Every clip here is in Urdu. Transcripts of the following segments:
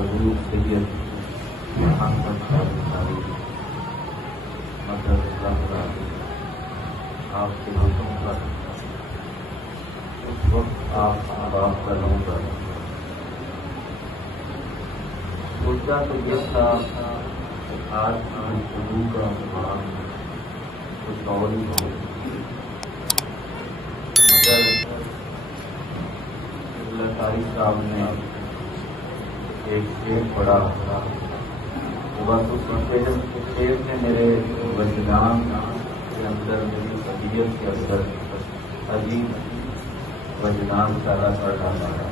حضور سید محمد صاحب مدد اللہ آپ کے حکم پر اس وقت آپ احباب کا لوں گا سوچا تو یہ تھا کہ آج کی گفتگو کا عنوان کچھ اور ہی ہو، مگر اللہ قاری صاحب نے ایک شعر پڑھا، بس اس شعر نے میرے وجدان کے اندر، میری طبیعت کے اندر عجیب وجدان پیدا کر ڈالا ہے۔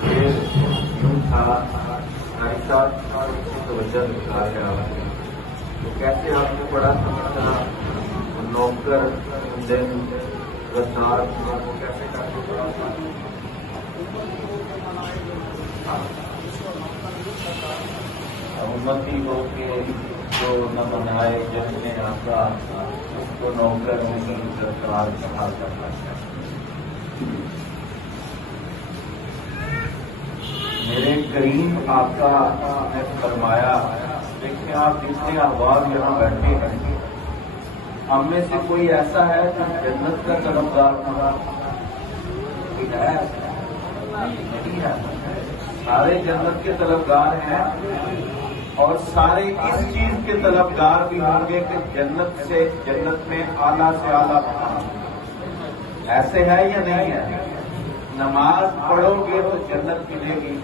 شعر یوں تھا، قاری صاحب کی توجہ دکھایا تو کیسے آپ نے پڑھا تھا نوکر دن رفتار کو کیسے کرتے پڑھا تھا، امتی ہو کے جو نہ بنائے جس میں آقا اس کو نوکر میں رفتار کہا کرتا ہے۔ میرے کریم آقا نے فرمایا، دیکھیں آپ جتنے احباب یہاں بیٹھے ہیں، ہم میں سے کوئی ایسا ہے جو جنت کا طلبگار نہ کوئی ہے؟ نہیں ہے، سارے جنت کے طلبگار ہیں اور سارے اس چیز کے طلبگار بھی ہوں گے کہ جنت میں اعلیٰ سے اعلیٰ مقام۔ ایسے ہے یا نہیں ہے؟ نماز پڑھو گے تو جنت ملے گی،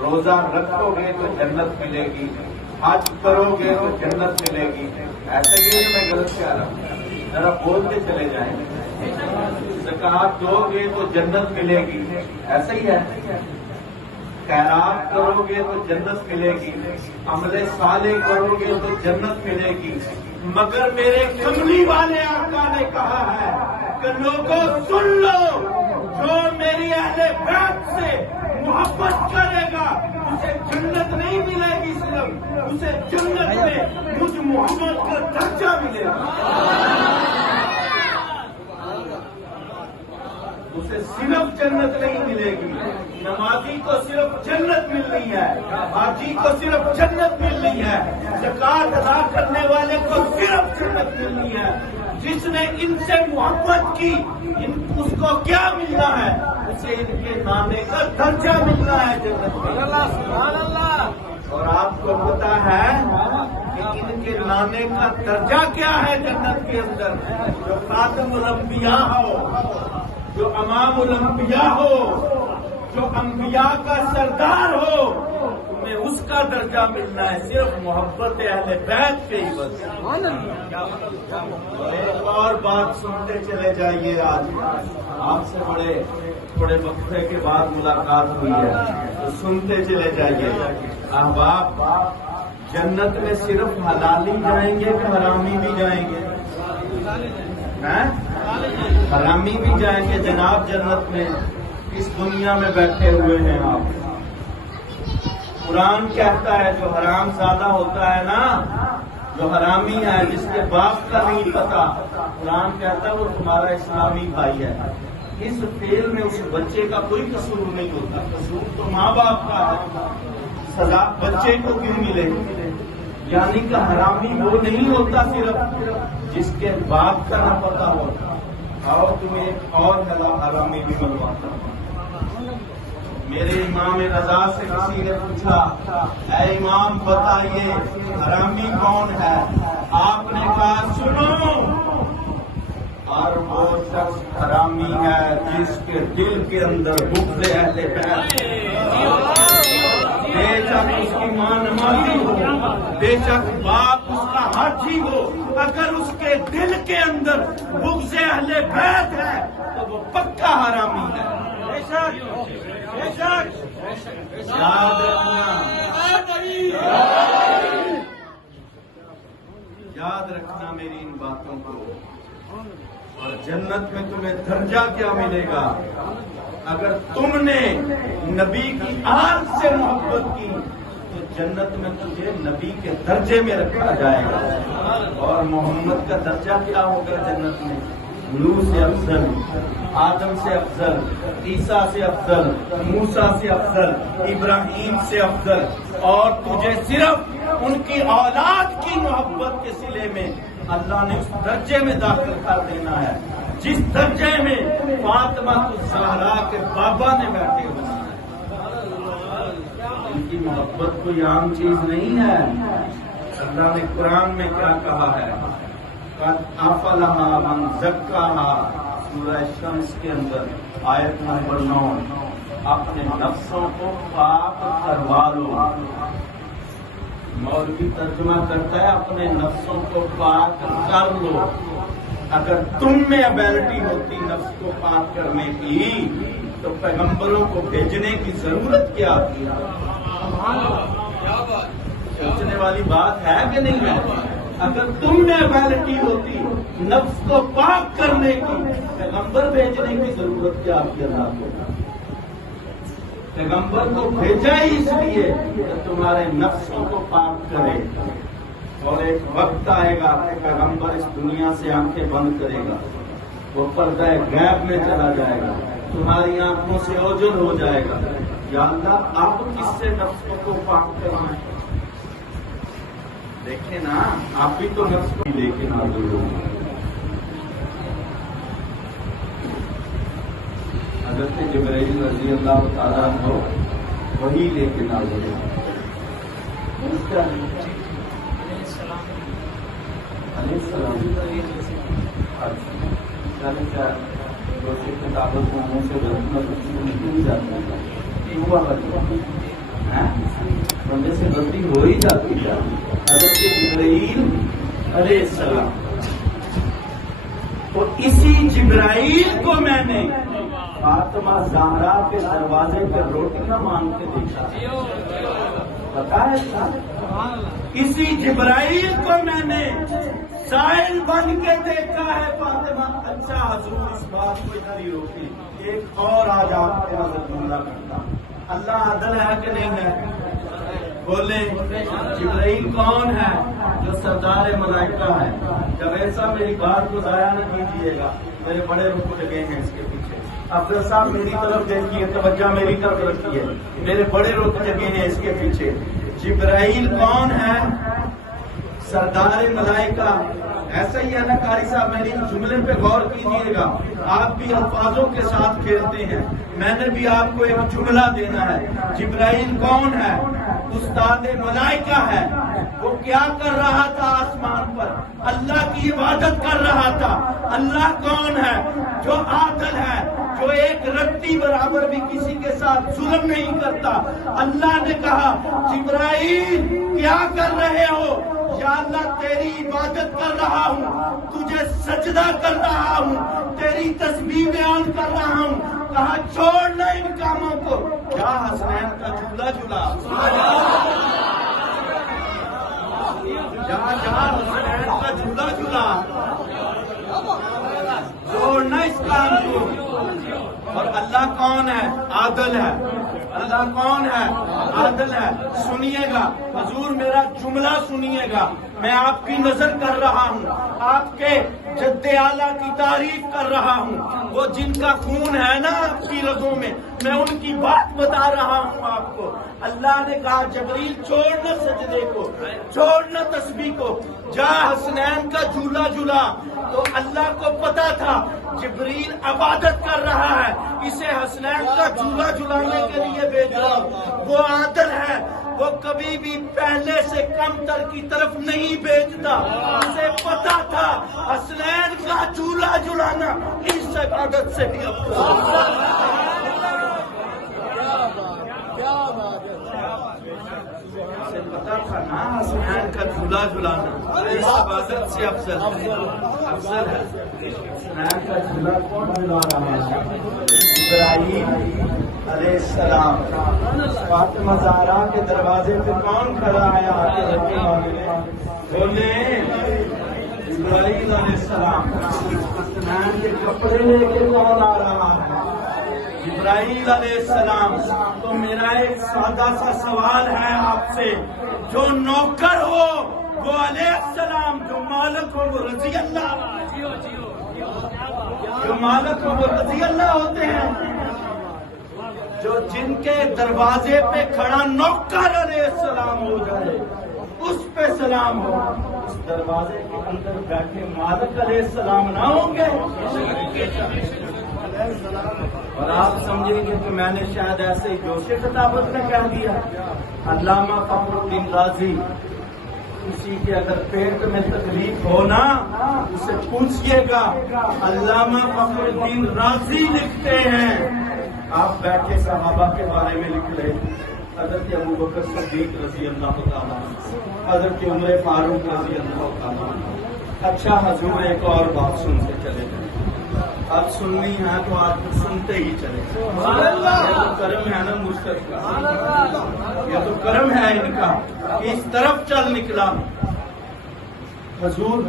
روزہ رکھو گے تو جنت ملے گی، حج کرو گے تو جنت ملے گی۔ ایسا ہی ہے کہ میں غلط کہہ رہا ہوں؟ ذرا بول کے چلے جائیں۔ زکوٰۃ دو گے تو جنت ملے گی، ایسا ہی ہے؟ خیرات کرو گے تو جنت ملے گی، عمل صالح کرو گے تو جنت ملے گی، مگر میرے کملی والے آقا نے کہا ہے کہ لوگوں سن لو، جو میری اہل بیت سے محبت کرے گا اسے جنت نہیں ملے گی، صرف اسے جنت میں مجھ محمد کا درجہ ملے گا، اسے صرف جنت نہیں ملے گی۔ نمازی کو صرف جنت ملنی ہے، حاجی کو صرف جنت ملنی ہے، زکوٰۃ ادا کرنے والے کو صرف جنت ملنی ہے۔ جس نے ان سے محبت کی اس کو کیا ملنا ہے؟ اسے ان کے نانے کا درجہ ملنا ہے جنت میں۔ اور آپ کو پتا ہے کہ ان کے نانے کا درجہ کیا ہے جنت کے اندر؟ جو خاتم الانبیاء ہو، جو امام الانبیاء ہو، جو انبیاء کا سردار ہو، تمہیں اس کا درجہ ملنا ہے، صرف محبت اہل بیت پہ ہی بس۔ ایک اور بات سنتے چلے جائیے، آج آپ سے بڑے وقفے کے بعد ملاقات ہوئی ہے تو سنتے چلے جائیے۔ احباب، جنت میں صرف حلالی جائیں گے کہ حرامی بھی جائیں گے؟ حرامی بھی جائیں گے جناب جنت میں؟ اس دنیا میں بیٹھے ہوئے ہیں آپ، قرآن کہتا ہے جو حرام زادہ ہوتا ہے نا، جو حرامی ہے، جس کے باپ کا نہیں پتا، قرآن کہتا ہے وہ تمہارا اسلامی بھائی ہے۔ اس فعل میں اس بچے کا کوئی قصور نہیں ہوتا، قصور تو ماں باپ کا ہے، سزا بچے کو کیوں ملے؟ یعنی کہ حرامی وہ نہیں ہوتا صرف جس کے باپ کا نہ پتا ہوتا۔ اور تمہیں اور حرامی بھی بنواتا ہوں۔ میرے امام رضا سے کسی نے پوچھا، اے امام بتائیے حرامی کون ہے؟ آپ نے کہا سنو، اور وہ شخص حرامی ہے جس کے دل کے اندر بغض اہل بیت، بے شک اس کی ماں نمازی ہو، بے شک باپ اس کا حاجی ہو، اگر اس کے دل کے اندر بغض اہل بیت ہے تو وہ پکا حرامی ہے۔ یاد رکھنا میری ان باتوں کو۔ اور جنت میں تمہیں درجہ کیا ملے گا؟ اگر تم نے نبی کی آل سے محبت کی تو جنت میں تجھے نبی کے درجے میں رکھا جائے گا۔ اور محمد کا درجہ کیا ہوگا جنت میں؟ نوح سے افضل، آدم سے افضل، عیسیٰ سے افضل، موسیٰ سے افضل، ابراہیم سے افضل، اور تجھے صرف ان کی اولاد کی محبت کے صلے میں اللہ نے اس درجے میں داخل کر دینا ہے جس درجے میں فاطمہ الزہرا کے بابا نے بیٹھے ہوئے ہیں۔ ان کی محبت کوئی عام چیز نہیں ہے۔ اللہ نے قرآن میں کیا کہا ہے؟ قد افلح من زکاہا، سورہ شمس کے اندر آیت نمبر 9، اپنے نفسوں کو پاک کروا لو۔ مولوی ترجمہ کرتا ہے اپنے نفسوں کو پاک کر لو۔ اگر تم میں ایبلٹی ہوتی نفس کو پاک کرنے کی تو پیغمبروں کو بھیجنے کی ضرورت کیا تھی؟ سوچنے والی بات ہے کہ نہیں ہے؟ اگر تم میں ایبلٹی ہوتی نفس کو پاک کرنے کی، پیغمبر بھیجنے کی ضرورت کیا تھی اللہ کو؟ پیغمبر کو بھیجا ہی اس لیے کہ تمہارے نفسوں کو پاک کرے، اور ایک وقت آئے گا کہ پیغمبر اس دنیا سے آنکھیں بند کرے گا، وہ پردہ غیب میں چلا جائے گا، تمہاری آنکھوں سے اوجھل ہو جائے گا۔ یا اللہ آپ کس سے نفسوں کو پاک کرنا ہے؟ دیکھیں نا، آپ بھی تو نفس کو لے کے نازل ہو۔ حضرت جبرائیل رضی اللہ تعالیٰ عنہ وہی لے کے نازل ہو۔ علیہ السلام دوسری کتابوں کو منہ سے نہیں جاتا ہے، بندے سے غلطی ہو ہی جاتی ہے۔ حضرت جبرائیل علیہ السلام، تو اسی جبرائیل کو میں نے فاطمہ زہرا کے دروازے پہ روٹیاں مانگ کے دیکھا، پتا ہے؟ اسی جبرائیل کو میں نے سائل بن کے دیکھا ہے۔ فاطمہ، اچھا حضور اس بات کو ادھر ہی روکی، ایک اور آج آپ کے نظر جملہ کرتا۔ اللہ عدل ہے کہ نہیں ہے؟ بولے جبرائیل کون ہے؟ جو سردار ملائکہ ہے۔ جب ایسا میری بات کو ضائع نہ کیجیے گا، میرے بڑے رک لگے ہیں اس کے پیچھے۔ افضل صاحب میری طرف دیکھیے، توجہ میری طرف رکھیے، میرے بڑے رک لگے ہیں اس کے پیچھے۔ جبرائیل کون ہے؟ سردار ملائکہ۔ ایسا ہی ہے نا قاری صاحب، میری جملے پہ غور کیجیے گا، آپ بھی الفاظوں کے ساتھ کھیلتے ہیں، میں نے بھی آپ کو ایک جملہ دینا ہے۔ جبرائیل کون ہے؟ استاد ملائکہ ہے۔ وہ کیا کر رہا تھا آسمان پر؟ اللہ کی عبادت کر رہا تھا۔ اللہ کون ہے؟ جو عادل ہے، جو ایک رتی برابر بھی کسی کے ساتھ ظلم نہیں کرتا۔ اللہ نے کہا جبرائیل کیا کر رہے ہو؟ یا اللہ تیری عبادت کر رہا ہوں، تجھے سجدہ کر رہا ہوں، تیری تسبیح بیان کر رہا ہوں۔ کہا چھوڑ نہ ان کاموں کو، جا حسنین کا جھولا جھولا، جا حسنین کا جھولا جھولا، چھوڑنا اس کام کو۔ اور اللہ کون ہے؟ عادل ہے۔ اللہ کون ہے؟ عادل ہے۔ سنیے گا حضور، میرا جملہ سنیے گا، میں آپ کی نظر کر رہا ہوں، آپ کے جد اعلیٰ کی تعریف کر رہا ہوں، وہ جن کا خون ہے نا آپ کی رگوں میں ان کی بات بتا رہا ہوں آپ کو۔ اللہ نے کہا جبریل چھوڑنا سجدے کو، چھوڑنا تسبیح کو، جا حسنین کا جھولا جھولا۔ تو اللہ کو پتا تھا جبریل عبادت کر رہا ہے، اسے حسنین کا جھولا جھلانے کے لیے بھیج رہا ہوں۔ وہ عادل ہے، وہ کبھی بھی پہلے سے کم تر کی طرف نہیں بھیجتا۔ اسے پتا تھا حسنین کا جھولا جھلانا اس عبادت سے بھی اسے پتا تھا نا حسنین کا جھولا جھلانا اس عبادت سے افضل ہے۔ حسنین کا جھولا کون جھلا رہا ہے؟ ابراہیم علیہ السلام۔ فاطمہ زہرا کے دروازے پہ کون کھڑا ہے؟ آ کے رکھے مانگنے بولے ابراہیم علیہ السلام۔ حسنین کے کپڑے لے کے کون آ رہا ہے؟ ابراہیم علیہ السلام۔ تو میرا ایک سادہ سا سوال ہے آپ سے، جو نوکر ہو وہ علیہ السلام، جو مالک ہو وہ رضی اللہ۔ جو مالک و رضی اللہ ہوتے ہیں، جو جن کے دروازے پہ کھڑا نوکر علیہ السلام ہو جائے اس پہ سلام ہو، اس دروازے کے اندر بیٹھے مالک علیہ السلام نہ ہوں گے؟ اور آپ سمجھیں گے کہ میں نے شاید ایسے ہی جوش خطابت میں کہہ دیا۔ علامہ فخر الدین رازی، کسی کے اگر پیٹ میں تکلیف ہو نا اسے پوچھئے گا، علامہ فخر الدین رازی لکھتے ہیں۔ آپ بیٹھے صحابہ کے بارے میں لکھ رہے، حضرت ابوبکر صدیق رضی اللہ تعالیٰ، حضرت عمر فاروق رضی اللہ تعالیٰ۔ اچھا حضور ایک اور بات سنتے چلے جائیں، اب سننی ہے تو آج سنتے ہی چلے۔ یہ تو کرم ہے نا مشترک کا، یہ تو کرم ہے ان کا کہ اس طرف چل نکلا۔ حضور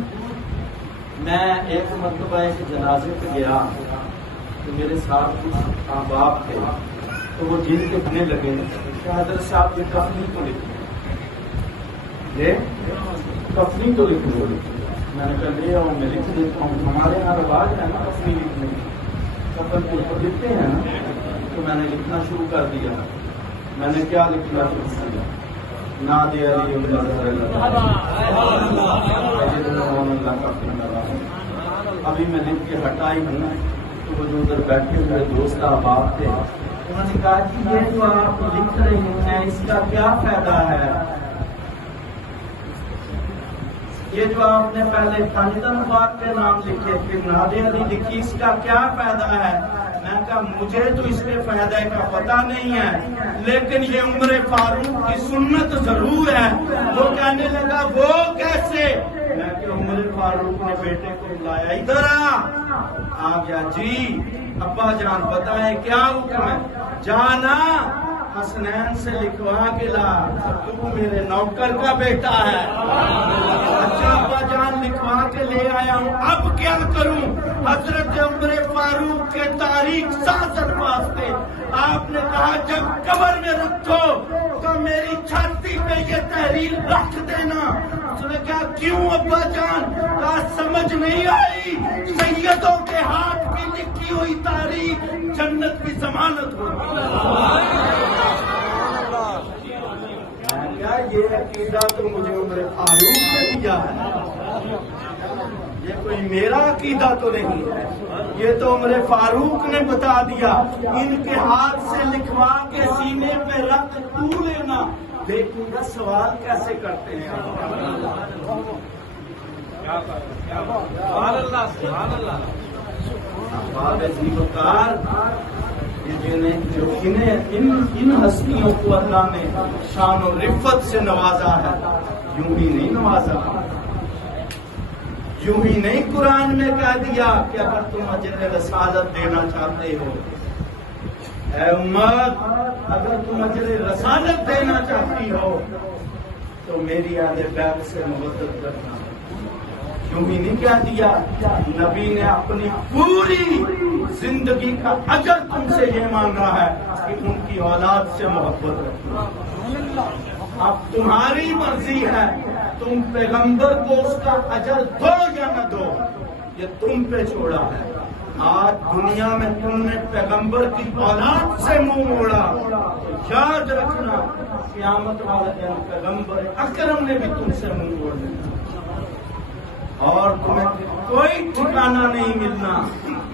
میں ایک مرتبہ ایک جنازے پہ گیا تو میرے ساتھ کچھ احباب تھے، تو وہ جن کے بنے لگے کہ حضرت صاحب یہ کفنی تو لکھیں، یہ کفنی تو لکھیں۔ میں نے کہا لے آؤں، میں لکھ دیتا ہوں، ہمارے یہاں رواج ہے نا کفنی لکھنے کی، کفن کے اوپر لکھتے ہیں نا۔ تو میں نے لکھنا شروع کر دیا۔ میں نے کیا لکھنا شروع کیا؟ نادے علی ابھی میں لکھ کے ہٹائی ہوں تو وہ جو ادھر بیٹھے ہوئے دوست احباب تھے انہوں نے کہا کہ یہ جو آپ لکھ رہے ہیں اس کا کیا فائدہ ہے؟ یہ جو آپ نے پہلے تنزن پاک کے نام لکھے پھر نادے علی لکھی، اس کا کیا فائدہ ہے؟ میں نے کہا مجھے تو اس کے فائدے کا پتہ نہیں ہے، لیکن یہ عمر فاروق کی سنت ضرور ہے۔ وہ کہنے لگا وہ کیسے؟ میں کہ عمر فاروق نے بیٹے کو بلایا، ادھر آ گیا، جی ابا جان بتائیں کیا حکم ہے؟ جانا حسنین سے لکھوا کے لا، تو میرے نوکر کا بیٹا ہے۔ اچھا ابا جان لکھوا کے لے آیا ہوں، اب کیا کروں؟ حضرت عمر فاروق کے تاریخ 7 الفاظ تھے، آپ نے کہا جب قبر میں رکھو تو میری چھاتی پہ یہ تحریر رکھ دینا۔ اس نے کہا کیوں ابا جان؟ کہا سمجھ نہیں آئی، سیدوں کے ہاتھ کی لکھی ہوئی تاریخ جنت کی ضمانت ہوتی۔ یہ عقیدہ تو مجھے عمر فاروق نے دیا ہے، یہ کوئی میرا عقیدہ تو نہیں ہے، یہ تو عمر فاروق نے بتا دیا۔ ان کے ہاتھ سے لکھوا کے سینے پہ رکھ تو لینا۔ دیکھوں گا سوال کیسے کرتے ہیں۔ ان ہستیوں کو اللہ نے شان و رفت سے نوازا ہے، یوں ہی نہیں نوازا، یوں ہی نہیں قرآن میں کہہ دیا کہ اگر تم اجر رسالت دینا چاہتے ہو، اے امت اگر تم اجر رسالت دینا چاہتی ہو تو میری اہل بیت سے محبت کرنا۔ یوں ہی نہیں کہہ دیا، نبی نے اپنی پوری زندگی کا اجر تم سے یہ مانگا ہے کہ ان کی اولاد سے محبت رکھنا۔ اب تمہاری مرضی ہے، تم پیغمبر کو اس کا اجر دو یا نہ دو، یہ تم پہ چھوڑا ہے۔ آج دنیا میں تم نے پیغمبر کی اولاد سے منہ موڑا تو یاد رکھنا قیامت والے دن پیغمبر اکرم نے بھی تم سے منہ موڑ لینا اور تمہیں کوئی ٹھکانہ نہیں ملنا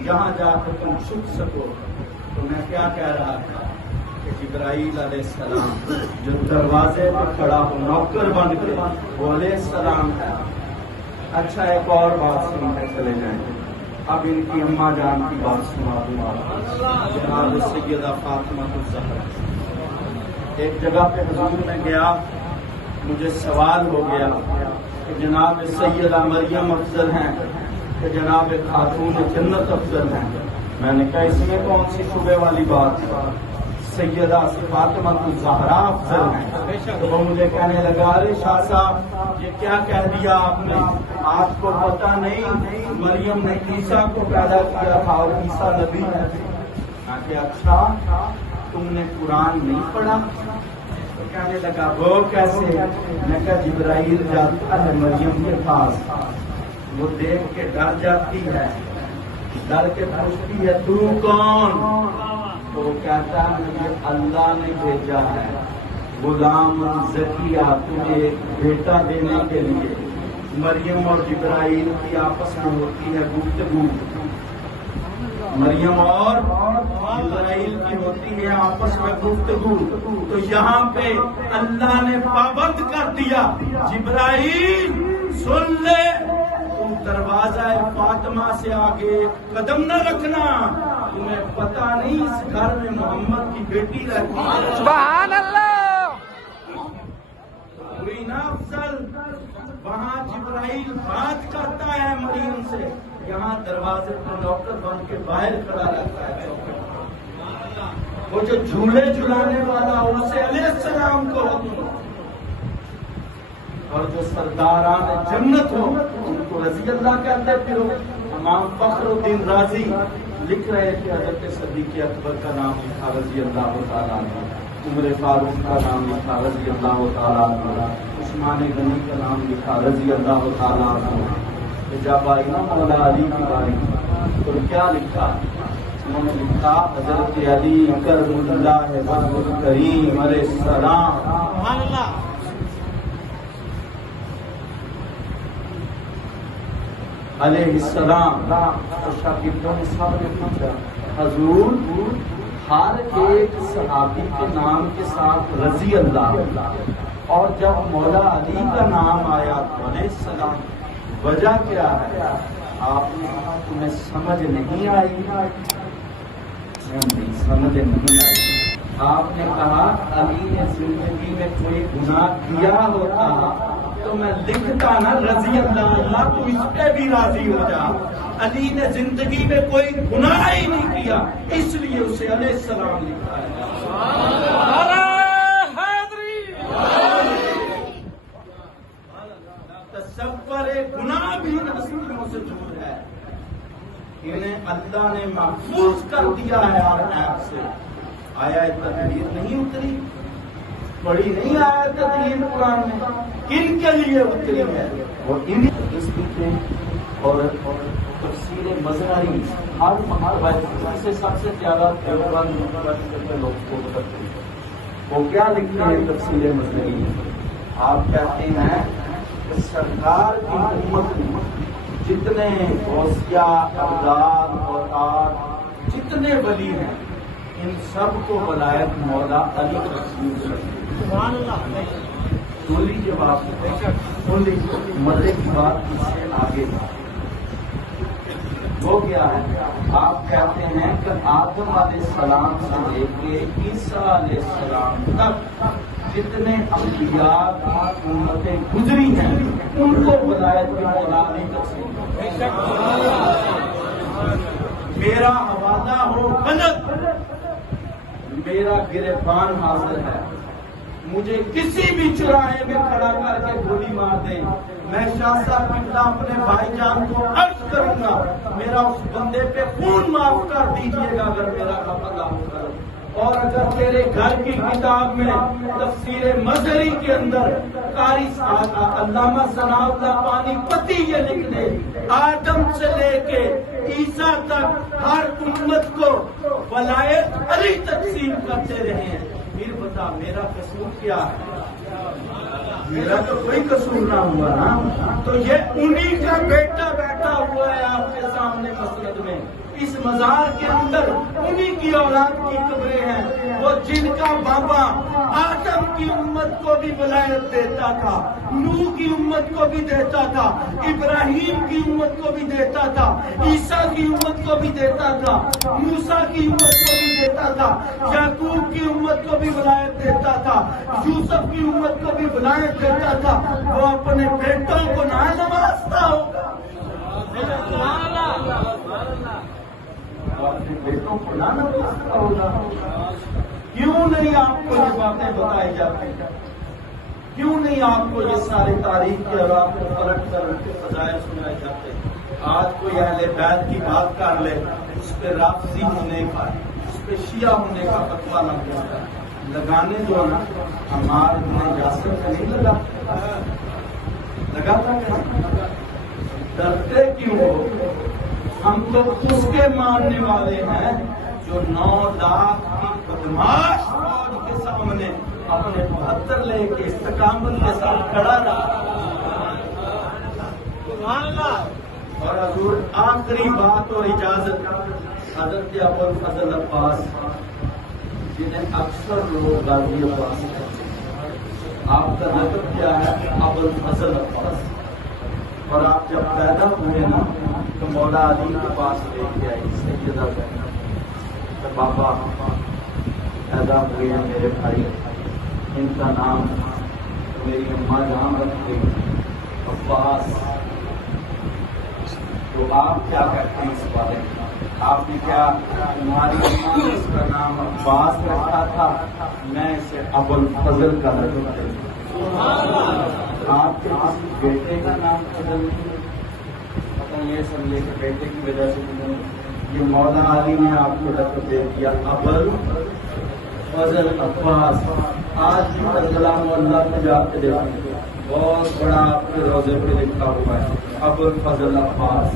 یہاں جا کے تم چھپ سکو۔ تو میں کیا کہہ رہا تھا کہ جبرائیل علیہ السلام جو دروازے پہ کھڑا ہو نوکر بن کے وہ علیہ السلام ہے۔ اچھا ایک اور بات سن کے چلے جائیں، اب ان کی اماں جان کی بات سنا دوں، جناب سیدہ فاطمہ الزہرا۔ ایک جگہ پہ حضور میں گیا، مجھے سوال ہو گیا کہ جناب سیدہ مریم افضل ہیں کہ جناب خاتون جنت افضل ہیں؟ میں نے کہا اس میں کون سی شبے والی بات ہے، سیدہ فاطمہ الزہرا افضل ہیں۔ تو وہ مجھے کہنے لگا ارے شاہ صاحب یہ کیا کہہ دیا آپ نے، آپ کو پتہ نہیں مریم نے عیسیٰ کو پیدا کیا تھا اور عیسیٰ نبی ہے؟ میں کہ اچھا تم نے قرآن نہیں پڑھا؟ تو کہنے لگا وہ کیسے؟ میں کہا جبرائیل جاتا ہے مریم کے پاس، وہ دیکھ کے ڈر جاتی ہے ڈر کے پوچھتی ہے تو کون؟ تو وہ کہتا ہے مجھے اللہ نے بھیجا ہے غلام زکیہ تمہیں ایک بیٹا دینے کے لیے۔ مریم اور جبرائیل کی آپس میں ہوتی ہے گفتگو، مریم اور جبرائیل کی ہوتی ہے آپس میں گفتگو، تو یہاں پہ اللہ نے پابند کر دیا جبرائیل سن لے، تم دروازہ فاطمہ سے آگے قدم نہ رکھنا، تمہیں پتہ نہیں اس گھر میں محمد کی بیٹی رہتی ہے۔ سبحان اللہ۔ ہوئی نا افضل، وہاں جبرائیل بات کرتا ہے مریم سے، یہاں دروازے پر ڈاکٹر بن کے باہر کھڑا رہتا ہے چوکٹ۔ وہ جو جھولے جھلانے والا اسے علیہ السلام کو حکم، اور جو سرداران جنت ہو ان کو رضی اللہ کہتے پھر امام فخر الدین رازی لکھ رہے کہ حضرت صدیق اکبر کا نام لکھا رضی اللہ تعالیٰ عنہ، عمر فاروق کا نام لکھا رضی اللہ تعالیٰ عنہ، عثمان غنی کا نام لکھا رضی اللہ تعالیٰ عنہ۔ جب آئی نا مولا علی کی باری تو کیا لکھا؟ انہوں نے لکھا حضرت علی کرم اللہ وجہ کریم علیہ السلام، علیہ السلام۔ تو شاگردوں نے سب نے پوچھا حضور ہر ایک صحابی کے نام کے ساتھ رضی اللہ، اور جب مولا علی کا نام آیا تو علیہ السلام، وجہ کیا ہے؟ آپ نے کہا تمہیں سمجھ نہیں آئی؟ سمجھ نہیں آئی۔ آپ نے کہا علی نے زندگی میں کوئی گناہ کیا ہوتا تو میں لکھتا نا رضی اللہ، اللہ تو اس پہ بھی راضی ہو جا۔ علی نے زندگی میں کوئی گناہ ہی نہیں کیا، اس لیے اسے علیہ السلام لکھا ہے۔ تصور گناہ بھی ان ہستیوں سے دور ہے، انہیں اللہ نے محفوظ کر دیا ہے ہر عیب سے۔ آیا تطہیر نہیں اتری، پڑھی نہیں آیا تطہیر قرآن میں، کن کے لیے اتری ہے؟ اور انہیں کے اور تفسیر مظہری ہر مرتبہ سے سب سے زیادہ لوگ کو کرتے ہیں۔ وہ کیا لکھتے ہیں تفسیر مظہری؟ آپ کہتے ہیں سرکار کی امت میں جتنے غوثیہ اولاد اور آج جتنے ولی ہیں ان سب کو ولایت مولا علی رسول سن لیجیے بات، سن لیجیے مزے کی بات اس سے آگے وہ کیا ہے؟ آپ کہتے ہیں کہ آدم علیہ السلام سے لے کے عیسیٰ علیہ السلام تک جتنے انبیاء کی امتیں گزری ہیں ان کو ولایت کی مولا علی تقسیم۔ میرا حوالہ ہو غلط، میرا گریبان حاضر ہے، مجھے کسی بھی چوراہے میں کھڑا کر کے گولی مار دیں، میں شاہ صاحب قبلہ اپنے بھائی جان کو عرض کروں گا میرا اس بندے پہ خون معاف کر دیجئے گا اگر میرا قتل آپ کرو۔ اور اگر تیرے گھر کی کتاب میں تفسیر مظہری کے اندر قاری علامہ ثناء اللہ پانی پتی یہ لکھ دے آدم سے لے کے عیسیٰ تک ہر امت کو ولایت علی تقسیم کرتے رہے ہیں، پھر بتا میرا قصور کیا ہے؟ میرا تو کوئی قصور نہ ہوا نا۔ تو یہ انہی کا بیٹا بیٹھا ہوا ہے آپ کے سامنے مسجد میں، اس مزار کے اندر انہی کی اولاد کی قبریں ہیں، وہ جن کا بابا آدم کی امت کو بھی ولایت دیتا تھا، نوح کی امت کو بھی دیتا تھا، ابراہیم کی امت کو بھی دیتا تھا، عیسیٰ کی امت کو بھی دیتا تھا، موسیٰ کی امت کو بھی دیتا تھا، یعقوب کی امت کو بھی ولایت دیتا تھا، یوسف کی امت کو بھی ولایت دیتا تھا، وہ اپنے بیٹوں کو نہ نوازتا ہوگا؟ اپنے بیٹوں کو نہ نوازتا ہوگا؟ کیوں نہیں آپ کو یہ باتیں بتائی جاتی؟ کیوں نہیں آپ کو یہ سارے تاریخ کے حالات کو فرق کر کے فضائل سنائے جاتے؟ آج کوئی اہل بیت کی بات کر لے اس پہ رافضی ہونے کا، اس پہ شیعہ ہونے کا فتویٰ نہ ہوتا ہے، لگانے جو نا ہمارے یاسر کا نہیں لگا تھا، ڈرتے کیوں ہو؟ ہم تو اس کے ماننے والے ہیں جو 9 لاکھ کی بدماش فوج کے سامنے اپنے 72 لے کے استقامت کے ساتھ کھڑا رہا۔ اور حضور آخری بات اور اجازت، حضرت ابوالفضل عباس جنہیں اکثر لوگ غازی عباس کہتے ہیں، آپ کا لقب کیا ہے؟ ابوالفضل عباس۔ اور آپ جب پیدا ہوئے نا تو مولا علی کے پاس لے کے آئی سیدہ زینب، تو بابا پیدا ہوئے ہیں میرے بھائی، ان کا نام میری اماں جان رکھ گئی عباس، تو آپ کیا کہتے ہیں اس بارے میں؟ آپ نے کیا تمہاری اماں نے اس کا نام عباس رکھا تھا، میں اسے ابوالفضل کا لقب دیتا ہوں۔ آپ کے کسی بیٹے کا نام فضل نہیں، پتہ یہ سمجھے کہ بیٹے کی وجہ سے یہ مولا علی نے آپ کو لقب دے دیا ابوالفضل عباس۔ آج بھی کربلا محلہ میں جا کے دیکھیں، بہت بڑا آپ کے روزے پہ لکھا ہوا ہے ابوالفضل عباس۔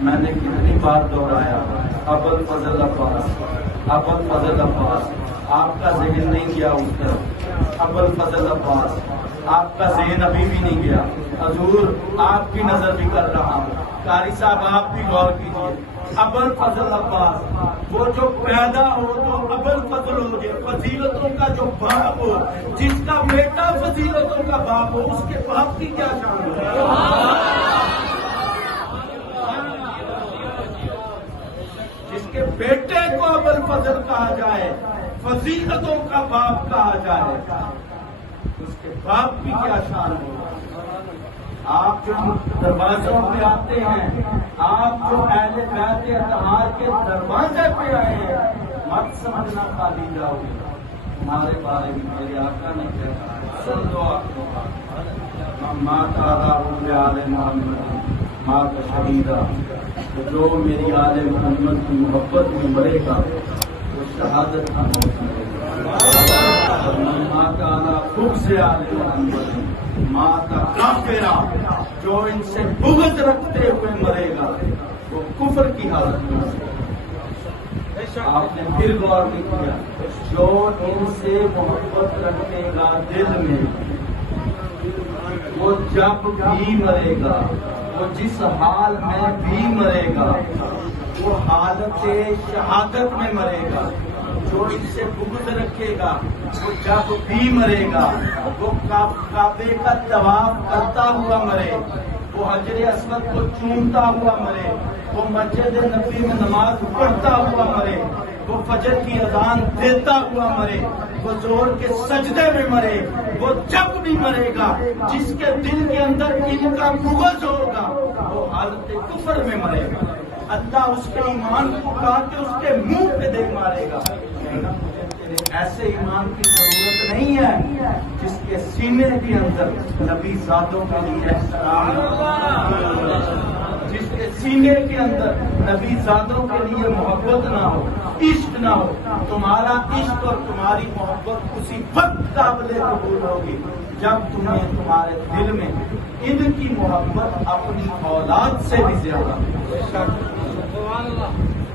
میں نے کتنی بار دہرایا ابوالفضل عباس، ابوالفضل عباس۔ آپ کا ذہن نہیں گیا اس طرف، ابوالفضل عباس آپ کا ذہن ابھی بھی نہیں گیا۔ حضور آپ کی نظر بھی کر رہا ہوں، قاری صاحب آپ بھی غور کیجیے۔ ابوالفضل عباس وہ جو پیدا ہو تو ابوالفضل ہو جائے، فضیلتوں کا جو باپ ہو، جس کا بیٹا فضیلتوں کا باپ ہو، اس کے باپ کی کیا شان ہے؟ جس کے بیٹے کو ابوالفضل کہا جائے، فضیلتوں کا باپ کہا جائے، اس کے باپ کی کیا شان ہوگا؟ آپ جو دروازوں پہ آتے ہیں، آپ جو اہل بیت اطہار کے دروازے پہ آئے ہیں، مت سمجھنا خالی جاؤ گے، ہمارے بارے میں میرے آقا نے کہا، سن دو آپ مات آدھا ہو گیا آل محمد مات شہیدہ، جو میری آل محمد کی محبت میں مرے گا وہ شہادت کا موت مرے گا۔ مات آدھا خود سے آل محمد مات کافرہ، جو ان سے بغض رکھتے ہوئے مرے گا وہ کفر کی حالت میں مرے گا۔ آپ نے پھر غور نہیں کیا، جو ان سے محبت رکھے گا دل میں، وہ جب بھی مرے گا، وہ جس حال میں بھی مرے گا، وہ حالت شہادت میں مرے گا۔ جو ان سے بغض رکھے گا وہ جب بھی مرے گا، وہ کعبے کا طواف کرتا ہوا مرے، وہ حجر اسود کو چومتا ہوا مرے، وہ مسجد نبی میں نماز پڑھتا ہوا مرے، وہ فجر کی اذان دیتا ہوا مرے، وہ زور کے سجدے میں مرے، وہ جب بھی مرے گا جس کے دل کے اندر ان کا بغض ہوگا وہ حالت کفر میں مرے گا۔ اللہ اس کے ایمان کو کاٹ کے اس کے منہ پہ دے مارے گا۔ ایسے ایمان کی ضرورت نہیں ہے جس کے سینے کے اندر نبی ذاتوں کے لیے احترام ہو، جس کے سینے کے اندر نبی ذاتوں کے لیے محبت نہ ہو، عشق نہ ہو۔ تمہارا عشق اور تمہاری محبت اسی وقت قابل قبول ہوگی جب تمہیں تمہارے دل میں ان کی محبت اپنی اولاد سے بھی زیادہ ہو۔